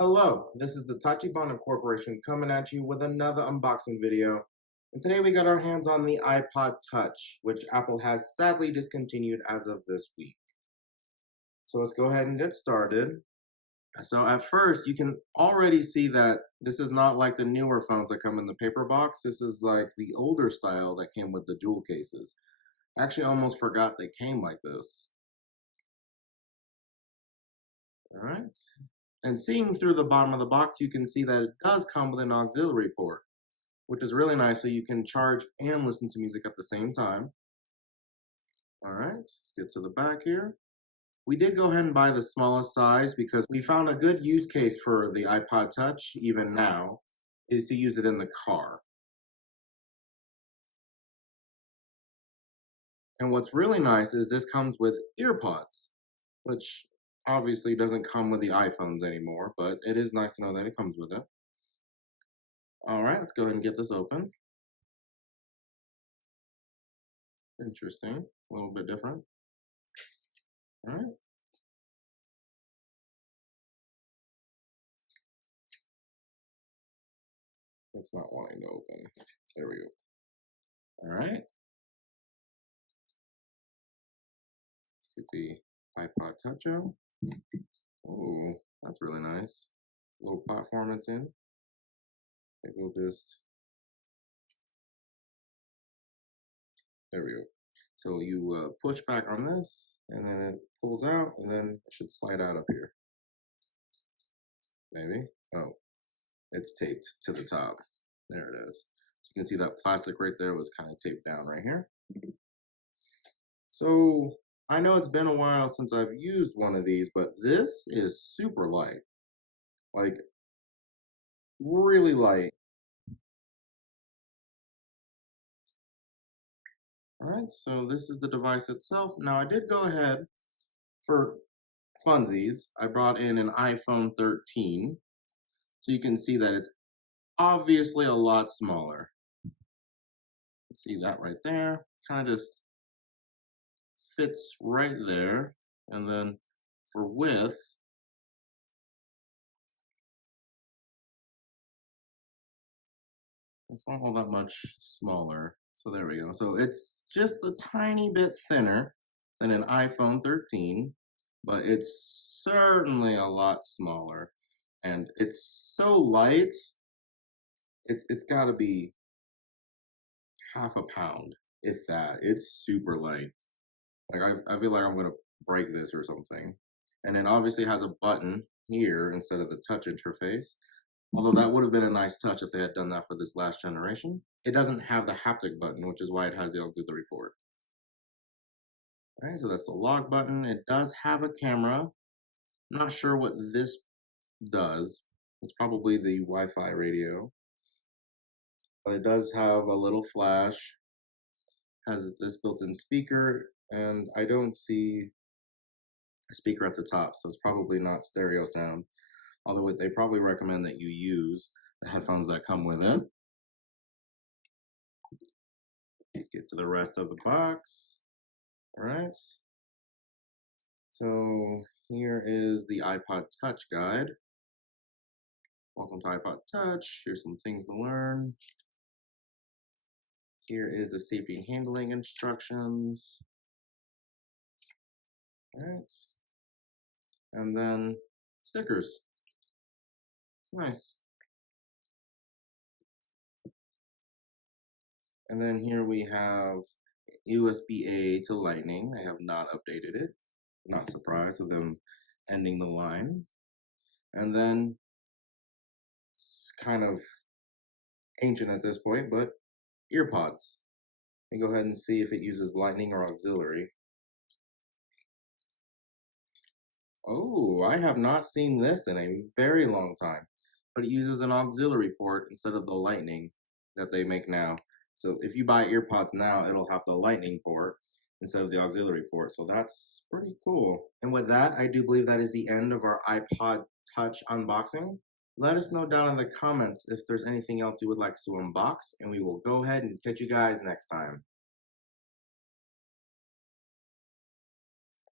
Hello, this is the Tachibana Corporation coming at you with another unboxing video. And today we got our hands on the iPod Touch, which Apple has sadly discontinued as of this week. So let's go ahead and get started. So at first, you can already see that this is not like the newer phones that come in the paper box. This is like the older style that came with the jewel cases. I actually almost forgot they came like this. All right. And seeing through the bottom of the box, you can see that it does come with an auxiliary port, which is really nice, so you can charge and listen to music at the same time. All right, let's get to the back here. We did go ahead and buy the smallest size because we found a good use case for the iPod Touch, even now, is to use it in the car. And what's really nice is this comes with Earpods, which obviously doesn't come with the iPhones anymore, but it is nice to know that it comes with it. All right, let's go ahead and get this open. Interesting, a little bit different. All right. It's not wanting to open. There we go. All right. Let's get the iPod Touch out. Oh, that's really nice. Little platform it's in. Maybe we'll just. There we go. So you push back on this, and then it pulls out, and then it should slide out of here. Maybe. Oh, it's taped to the top. There it is. So you can see that plastic right there was kind of taped down right here. So I know it's been a while since I've used one of these, but this is super light. Like, really light. Alright, so this is the device itself. Now I did go ahead for funsies. I brought in an iPhone 13. So you can see that it's obviously a lot smaller. See that right there? Kind of just fits right there. And then for width, it's not all that much smaller. So there we go. So it's just a tiny bit thinner than an iPhone 13, but it's certainly a lot smaller. And it's so light, it's got to be half a pound, if that. It's super light. Like I feel like I'm gonna break this or something. And it obviously has a button here instead of the touch interface. Although that would have been a nice touch if they had done that for this last generation. It doesn't have the haptic button, which is why it has the auxiliary port. All right, so that's the lock button. It does have a camera. I'm not sure what this does. It's probably the Wi-Fi radio. But it does have a little flash. Has this built-in speaker, and I don't see a speaker at the top, so it's probably not stereo sound. Although they probably recommend that you use the headphones that come with it. Let's get to the rest of the box. All right. So here is the iPod Touch guide. Welcome to iPod Touch. Here's some things to learn. Here is the safety and handling instructions. All right. And then stickers. Nice. And then here we have USB-A to Lightning. I have not updated it. Not surprised with them ending the line. And then it's kind of ancient at this point, but Earpods. Let me go ahead and see if it uses Lightning or auxiliary. Oh, I have not seen this in a very long time. But it uses an auxiliary port instead of the Lightning that they make now. So if you buy Earpods now, it'll have the Lightning port instead of the auxiliary port. So that's pretty cool. And with that, I do believe that is the end of our iPod Touch unboxing. Let us know down in the comments if there's anything else you would like us to unbox, and we will go ahead and catch you guys next time.